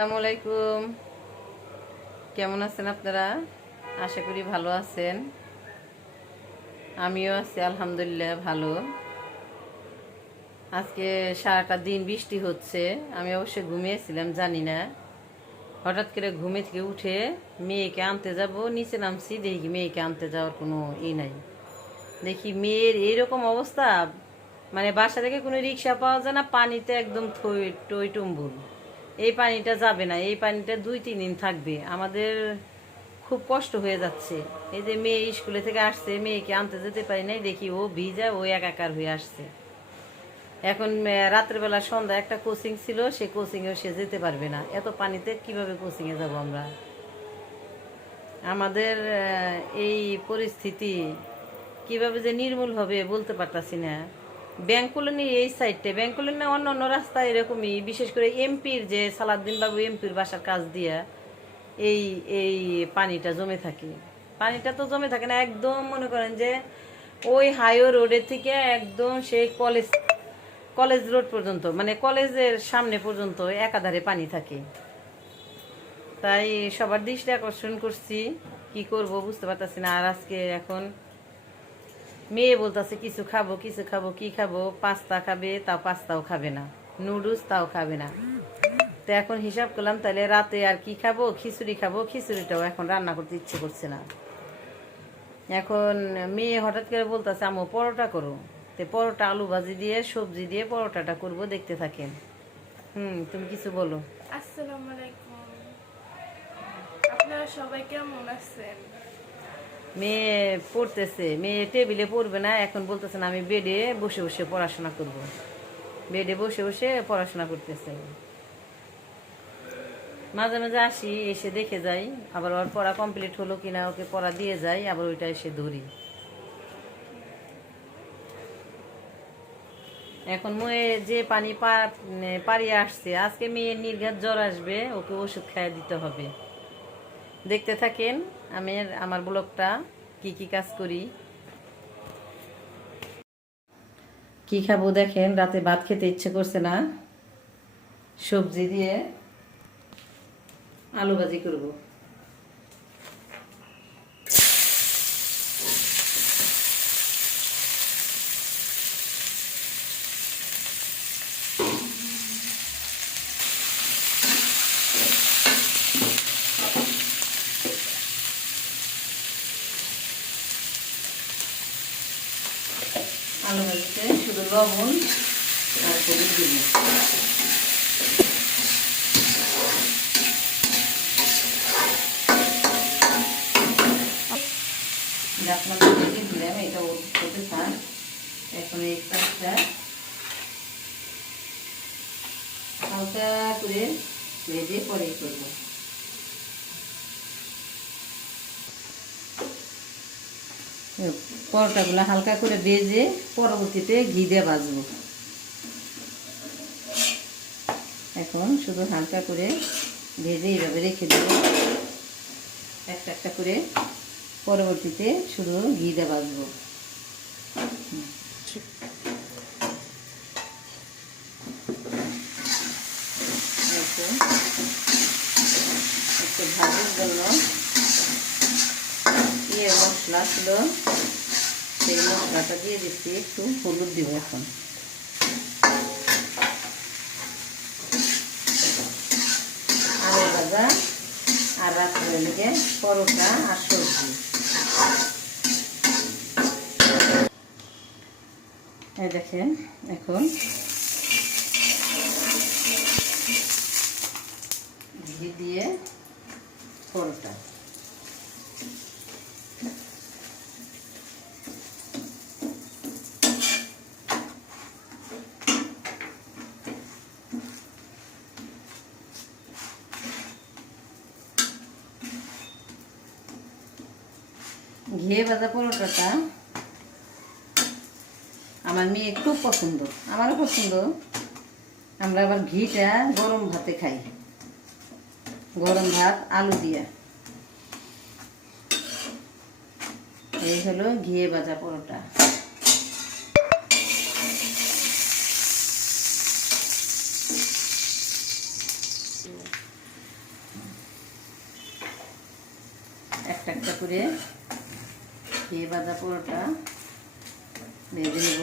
আসসালামু আলাইকুম। কেমন আছেন আপনারা? আশা করি ভালো আছেন। আমিও আছি আলহামদুলিল্লাহ ভালো। আজকে সারাটা দিন বৃষ্টি হচ্ছে। আমি অবশ্যই ঘুমিয়েছিলাম, জানি না, হঠাৎ করে ঘুমে থেকে উঠে মেয়েকে আনতে যাব, নিচে নামছি, দেখি মেয়েকে আনতে যাওয়ার কোনো নাই। দেখি মেয়ের এইরকম অবস্থা, মানে বাসা থেকে কোনো রিক্সা পাওয়া যায় না, পানিতে একদম টই টুম্বুল। এই পানিটা যাবে না, এই পানিটা 2-3 দিন থাকবে। আমাদের খুব কষ্ট হয়ে যাচ্ছে। এই যে মেয়ে স্কুলে থেকে আসছে, মেয়েকে আনতে যেতে পারি নাই, দেখি ও ভিজা, ও একাকার হয়ে আসছে। এখন রাত্রেবেলা সন্ধ্যা একটা কোচিং ছিল, সে কোচিংয়েও সে যেতে পারবে না, এত পানিতে কিভাবে কোচিংয়ে যাব আমরা? আমাদের এই পরিস্থিতি কিভাবে যে নির্মূল হবে বলতে পারতাছি না। ব্যাংক কলোনির এই সাইডটা, ব্যাংক কলোনি অন্য অন্য রাস্তা এরকমই, বিশেষ করে এমপির যে সালাউদ্দিন বাবু এমপির বাসার কাছ দিয়া এই এই পানিটা জমে থাকে। পানিটা তো জমে থাকে না, একদম মনে করেন যে ওই হাইওয়ে রোডের থেকে একদম সেই কলেজ রোড পর্যন্ত, মানে কলেজের সামনে পর্যন্ত একাধারে পানি থাকে। তাই সবার দৃষ্টি আকর্ষণ করছি, কি করব বুঝতে পারতাছি না। আর আজকে এখন মেয়ে বলতেছে কিছু খাবো কিছু খাবো, কি খাবো? পাস্তা খাবে, তাও পাস্তাও খাবে না, নুডলস তাও খাবে না। তো এখন হিসাব করলাম তাহলে রাতে আর কি খাবো, খিচুড়ি খাবো, খিচুড়িটাও এখন রান্না করতে ইচ্ছে করছে না। এখন মেয়ে হঠাৎ করে বলতেছে আম্মু পরোটা করো। তো পরোটা আলু ভাজি দিয়ে সবজি দিয়ে পরোটাটা করব, দেখতে থাকেন। তুমি কিছু বলো। আসসালামু আলাইকুম। আপনারা সবাই কেমন আছেন? মেয়ে পড়তেছে, মেয়ে টেবিলে পড়বে না, এখন বলতেছে না আমি বেডে বসে বসে পড়াশোনা করব। বেডে বসে বসে পড়াশোনা করতেছে। মাঝে মাঝে আসি, এসে দেখে যাই, আবার ওর পড়া কমপ্লিট হলো কিনা ওকে পড়া দিয়ে যাই, আবার ওইটা এসে ধরি। এখন মেয়ে যে পানি পাড়িয়ে আসছে, আজকে মেয়ের নির্ঘাত জ্বর আসবে, ওকে ওষুধ খাইয়ে দিতে হবে। দেখতে থাকেন আমি আমার ব্লগটা, কি কি কাজ করি। কি খাবো দেখেন, রাতে ভাত খেতে ইচ্ছে করছে না, সবজি দিয়ে আলু ভাজি করব। আলু ভাজিতে শুধু লবণ আর হলুদ দিব। ঢাকনা দিয়ে দিলাম, এটা হতে থাক। এখন এই কাজটা হালকা করে ভেজে পরে করবো। পরোটাগুলো হালকা করে ভেজে পরবর্তীতে ঘি দিয়ে ভাজবো। এখন শুধু হালকা করে ভেজে এইভাবে রেখে দেব, একটা একটা করে, পরবর্তীতে শুধু ঘি দিয়ে ভাজবো। একটু ভাজার জন্য মশলা ছিল, সেই মশলাটা দিয়ে দিচ্ছি, একটু হলুদ দিব। এখন আলু ভাজা আর রাত্রে লেগে পরোটা আর সবজি। এই দেখেন এখন ঘি দিয়ে পরোটা। ঘিয়ে ভাজা পরোটাটা আমার মেয়ে খুব পছন্দ, আমারও পছন্দ। আমরা আবার ঘিটা গরম ভাতে খাই, গরম ভাত আলু দিয়া। এই হলো ঘিয়ে ভাজা পরোটা। একটা একটা করে ঘিয়ে ভাজা পরোটা ভেজে নেব।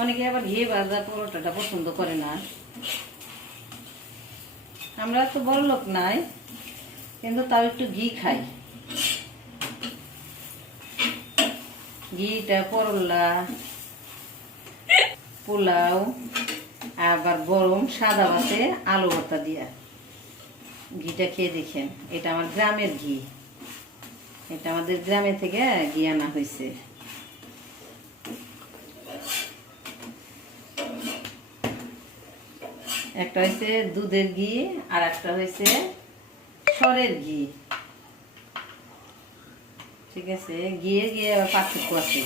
অনেকে আবার ঘিয়ে ভাজা পরোটাটা পছন্দ করে না। আমরা তো বড় লোক নাই, কিন্তু তাও একটু ঘি খাই। ঘিটা করলা, পোলাও, আবার গরম সাদা ভাতে আলু ভর্তা দিয়া ঘিটা খেয়ে দেখেন। এটা আমার গ্রামের ঘি, এটা আমাদের গ্রামে থেকে ঘি আনা হয়েছে। একটা হয়েছে দুধের ঘি আর একটা হয়েছে সরের ঘি। ঠিক আছে, গিয়ে গিয়ে আবার পার্থক্য আছে।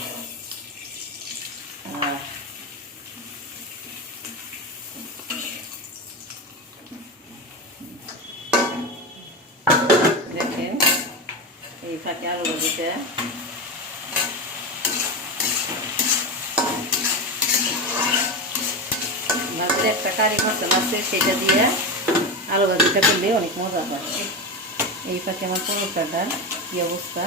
দেখেন এই ফাঁকে আলু ভাজিটা ভাজির একটা কারি মশলা আছে, সেটা দিয়ে আলু ভাজিটা করলে অনেক মজা হয়। এই ফাঁকে আমার পরোটাটা কি অবস্থা।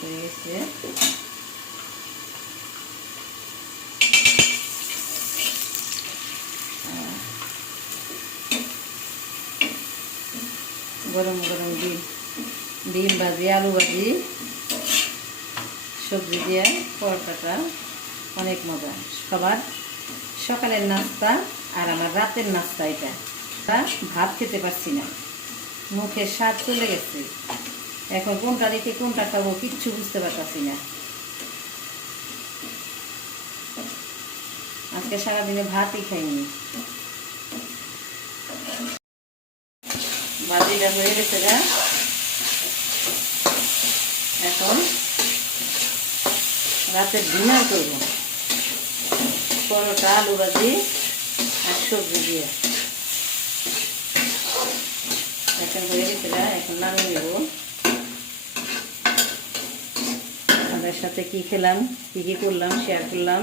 হয়ে গেছে। গরম গরম ডিম ভাজি, আলু ভাজি, সবজি দিয়ে পরোটাটা অনেক মজা। সবার সকালের নাস্তা আর আমার রাতের নাস্তা। এটা ভাত খেতে পারছি না, মুখের স্বাদ চলে গেছে। এখন কোনটা রেখে কোনটা খাবো কিচ্ছু বুঝতে পারতাছি না। আজকে সারাদিনে ভাতই খাইনি। ভাজিটা হয়ে গেছে গা। এখন রাতের ডিনার করবো পরোটা, আলু ভাজি আর সবজি দিয়ে। এখন হয়ে গেছে গা, এখন নামিয়ে নেব। আপনাদের সাথে কি খেলাম, কি কি করলাম শেয়ার করলাম।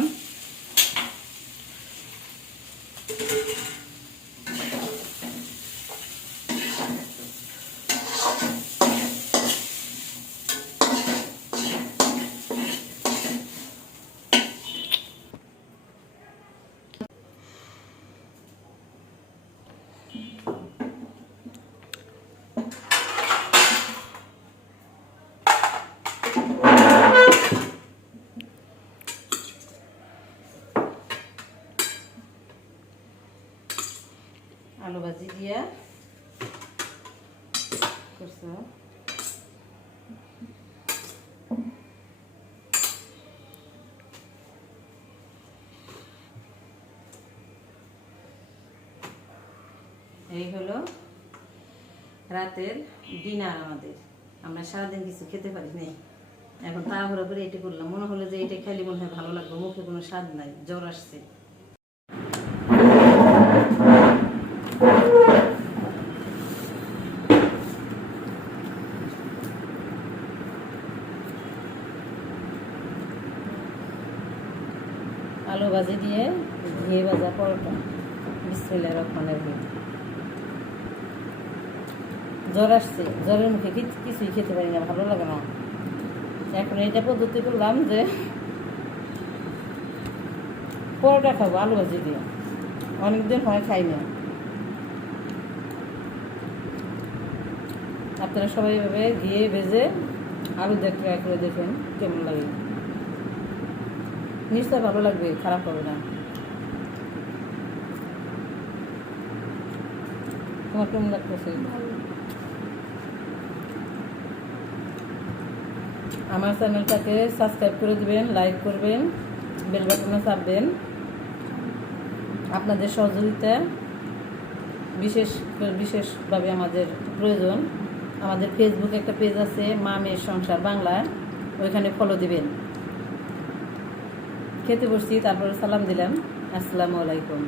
আলু ভাজি দিয়া করছো। এই হলো রাতের ডিনার আমাদের। আমরা সারাদিন কিছু খেতে পারি নাই, এখন তাড়াহুড়ো করে এটা করলাম। মনে হলো যে এটা খাইলে মনে হয় ভালো লাগবে, মুখে কোনো স্বাদ নাই, জ্বর আসছে। আলু ভাজি দিয়ে ঘিয়ে ভাজা পরোটা, বিসমিল্লাহির রহমানির রহিম। জ্বর আসছে, জ্বরের মুখে কিছুই খেতে পারি না, ভালো লাগে না। এখন এইটা পদ্ধতি করলাম যে পরোটা খাবো আলু ভাজি দিয়ে, অনেকদিন হয় খাই না। আপনারা সবাই এভাবে ঘিয়ে ভেজে আলু দিয়ে ট্রাই করে দেখেন কেমন লাগে। নিশ্চয় ভালো লাগবে, খারাপ হবে না। তোমার কেমন লাগতেছে? আমার চ্যানেলটাকে সাবস্ক্রাইব করে দিবেন, লাইক করবেন, বেল বাটনে চাপবেন। আপনাদের সহযোগিতা বিশেষভাবে আমাদের প্রয়োজন। আমাদের ফেসবুকে একটা পেজ আছে, মা মেয়ের সংসার বাংলা, ওইখানে ফলো দিবেন। খেতে বসছি, তারপরে সালাম দিলাম, আসসালামু আলাইকুম।